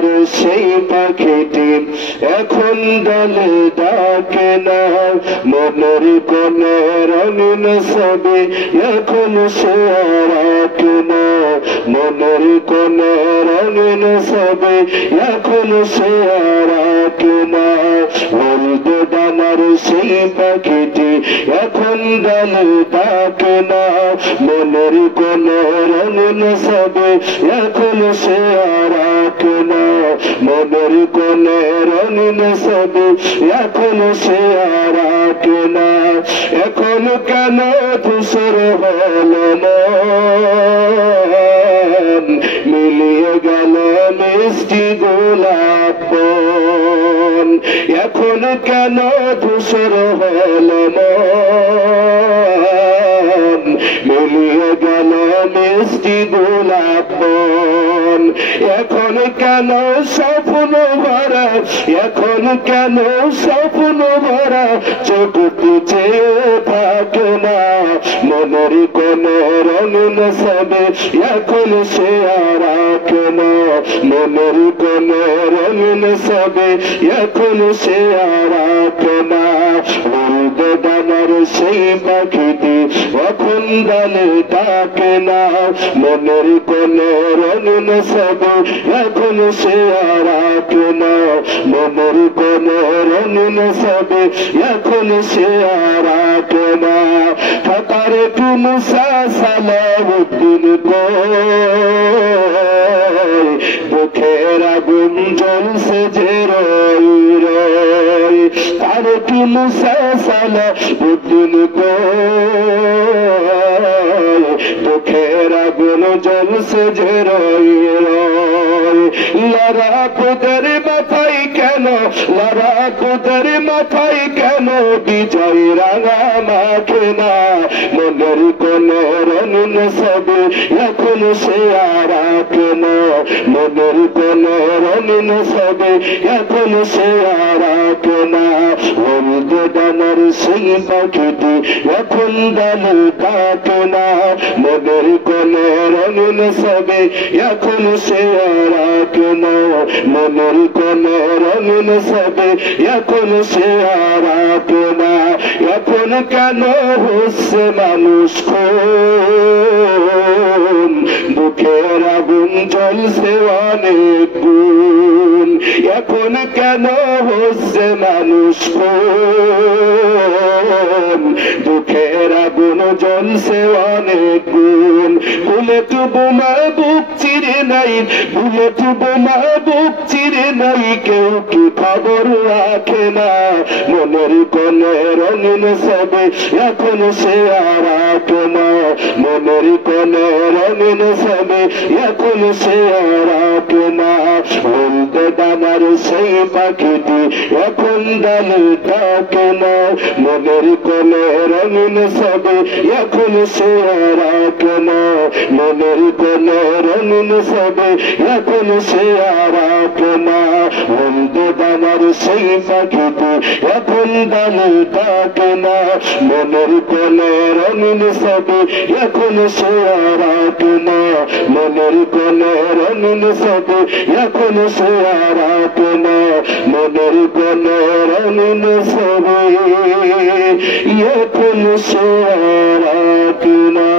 ডানার সেই পাখিটি এখন দলে ডাকে না, মনের কোণে রঙিন ছবি এখন সে আর আঁকে না, মনের কোণে রঙিন ছবি এখন সে আর আঁকে না। হলদে ডানার সেই পাখিটি এখন দলে ডাকে না, মনের কোণে রঙিন ছবি এখন সে আর আঁকে না, মনের কোণে রঙিন ছবি এখন সে আর আঁকে না। এখন কেন ধূসর হলো মন, মিলিয়ে গেল মিষ্টি গোলাপ বন, এখন কেন ধূসর হলো মন, মিলিয়ে গেল মিষ্টি গোলাপ বন। এখন কেন স্বপ্ন ভরা, এখন কেন স্বপ্ন ভরা চোখটি চেয়ে থাকে না, মনের কোণে রঙিন ছবি এখন সে আর আঁকে না, মনের কোণে রঙিন ছবি এখন সে আর আঁকে না। হলদে ডানার সেই পাখিটি এখন দলে ডাকে না, মনের কোণে রঙিন ছবি এখন সে আর আঁকে না, মনের কোণে রঙিন ছবি এখন সে আর আঁকে না। ঢাকার টুনুসা সালাউদ্দিন কই, বুকের আগুন জ্বলছে যে রই রই, তার টুনুসা সালাউদ্দিন কই, বুকের আগুন জ্বলছে যে রই রই। লড়া কুদের মাথায় কেন, লড়া কুদের মাথায় কেন বিজয় রাঙা মাখে না, মনের কোণে রঙিন ছবি এখন সে আর আঁকে না, মনের কোণে রঙিন ছবি এখন সে আর আঁকে না। হলদে ডানার সেই পাখিটি এখন দলে ডাকে না, মনের কোণে রঙিন ছবি এখন সে আর আঁকে না, মনের কোণে রঙিন ছবি এখন সে আর আঁকে না। এখন কেন হচ্ছে মানুষ খুন, বুকের আগুন জ্বলছে অনেক গুণ, এখন কেন হচ্ছে মানুষ খুন, বুকের আগুন জ্বলছে অনেক গুণ। বুলেট বোমা বুক চিরে নাই, বুলেট বোমা বুক চিরে নাই, কেউ কি খবর রাখে না, মনের কোণে রঙিন ছবি এখন সে আর আঁকে না, মনের কোণে রঙিন ছবি এখন সে আর আঁকে না। হলদে ডানার সেই পাখিটি এখন দলে ডাকে না, মনের কোণে রঙিন ছবি এখন সে আর আঁকে না, মনের কোণে রঙিন ছবি এখন সে আর আঁকে না। হলদে ডানার সেই পাখিটি এখন দলে ডাকে না, মনের কোণে রঙিন ছবি এখন সে আর আঁকে না, মনের কোণে রঙিন ছবি এখন সে আর আঁকে না, মনের কোণে রঙিন ছবি এখন সে আর আঁকে না।